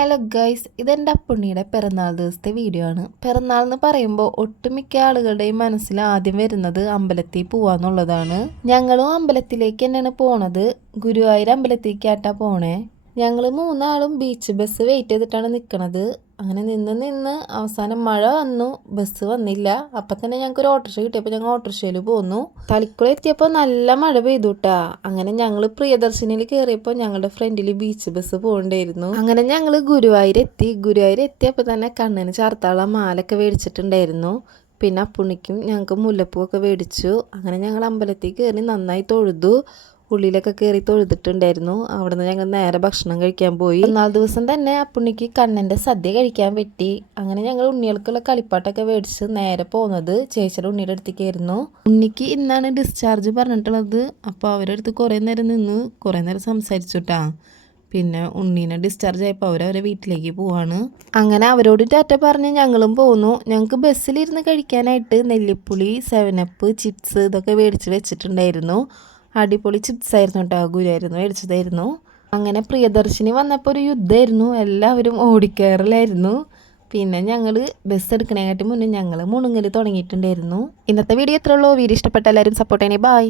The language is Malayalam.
ഹലോ ഗൈസ്, ഇതെൻ്റെ അപ്പുണ്ണിയുടെ പിറന്നാൾ ദിവസത്തെ വീഡിയോ ആണ്. പിറന്നാൾ എന്ന് പറയുമ്പോൾ ഒട്ടുമിക്ക ആളുകളുടെയും മനസ്സിൽ ആദ്യം വരുന്നത് അമ്പലത്തിൽ പോവാന്നുള്ളതാണ്. ഞങ്ങളും അമ്പലത്തിലേക്ക് തന്നെയാണ് പോണത്. ഗുരുവായൂർ അമ്പലത്തിലേക്കാട്ടാ പോണേ. ഞങ്ങൾ മൂന്നാളും ബീച്ച് ബസ് വെയിറ്റ് ചെയ്തിട്ടാണ് നിൽക്കണത്. അങ്ങനെ നിന്ന് അവസാനം മഴ വന്നു, ബസ് വന്നില്ല. അപ്പം തന്നെ ഞങ്ങൾക്ക് ഒരു ഓട്ടോറിക്ഷ കിട്ടിയപ്പോൾ ഞങ്ങൾ ഓട്ടോറിക്ഷയിൽ പോന്നു. തളിക്കുള എത്തിയപ്പോൾ നല്ല മഴ പെയ്തുട്ടാ. അങ്ങനെ ഞങ്ങൾ പ്രിയദർശിനിയിൽ കയറിയപ്പോൾ ഞങ്ങളുടെ ഫ്രണ്ടിൽ ബീച്ച് ബസ് പോകണ്ടായിരുന്നു. അങ്ങനെ ഞങ്ങൾ ഗുരുവായൂർ എത്തിയപ്പോൾ തന്നെ കണ്ണിന് ചാർത്താള മാലൊക്കെ മേടിച്ചിട്ടുണ്ടായിരുന്നു. പിന്നെ അപ്പുണ്ണിക്കും ഞങ്ങൾക്ക് മുല്ലപ്പൂവൊക്കെ മേടിച്ചു. അങ്ങനെ ഞങ്ങൾ അമ്പലത്തിൽ കയറി നന്നായി തൊഴുതു. ഉള്ളിലൊക്കെ കയറി തൊഴുതിട്ടുണ്ടായിരുന്നു. അവിടെ നിന്ന് ഞങ്ങൾ നേരെ ഭക്ഷണം കഴിക്കാൻ പോയി. 4 ദിവസം തന്നെ അപ്പുണ്ണിക്ക് കണ്ണൻ്റെ സദ്യ കഴിക്കാൻ പറ്റി. അങ്ങനെ ഞങ്ങൾ ഉണ്ണികൾക്കുള്ള കളിപ്പാട്ടൊക്കെ മേടിച്ച് നേരെ പോകുന്നത് ചേച്ചിയുടെ ഉണ്ണിയുടെ അടുത്തേക്കായിരുന്നു. ഉണ്ണിക്ക് ഇന്നാണ് ഡിസ്ചാർജ് പറഞ്ഞിട്ടുള്ളത്. അപ്പോൾ അവരുടെ അടുത്ത് കുറേ നേരം നിന്ന് കുറേ നേരം സംസാരിച്ചുട്ടാ. പിന്നെ ഉണ്ണീനെ ഡിസ്ചാർജ് ആയപ്പോൾ അവരവരെ വീട്ടിലേക്ക് പോവാണ്. അങ്ങനെ അവരോട് ടാറ്റ പറഞ്ഞ് ഞങ്ങളും പോന്നു. ഞങ്ങൾക്ക് ബസ്സിലിരുന്ന് കഴിക്കാനായിട്ട് നെല്ലിപ്പുളി, 7up, ചിപ്സ് ഇതൊക്കെ മേടിച്ച് വെച്ചിട്ടുണ്ടായിരുന്നു. അടിപൊളി ചിപ്സ് ആയിരുന്നു കേട്ടോ. ഗുരുവായിരുന്നു മേടിച്ചതായിരുന്നു. അങ്ങനെ പ്രിയദർശിനി വന്നപ്പോൾ ഒരു യുദ്ധമായിരുന്നു. എല്ലാവരും ഓടിക്കയറലായിരുന്നു. പിന്നെ ഞങ്ങൾ ബസ് എടുക്കണേക്കാട്ടി മുന്നേ ഞങ്ങൾ മുണുങ്ങൽ തുടങ്ങിയിട്ടുണ്ടായിരുന്നു. ഇന്നത്തെ വീഡിയോ എത്ര ഉള്ളൂ. വീഡിയോ ഇഷ്ടപ്പെട്ട എല്ലാവരും സപ്പോർട്ട് ചെയ്യണേ. ബൈ.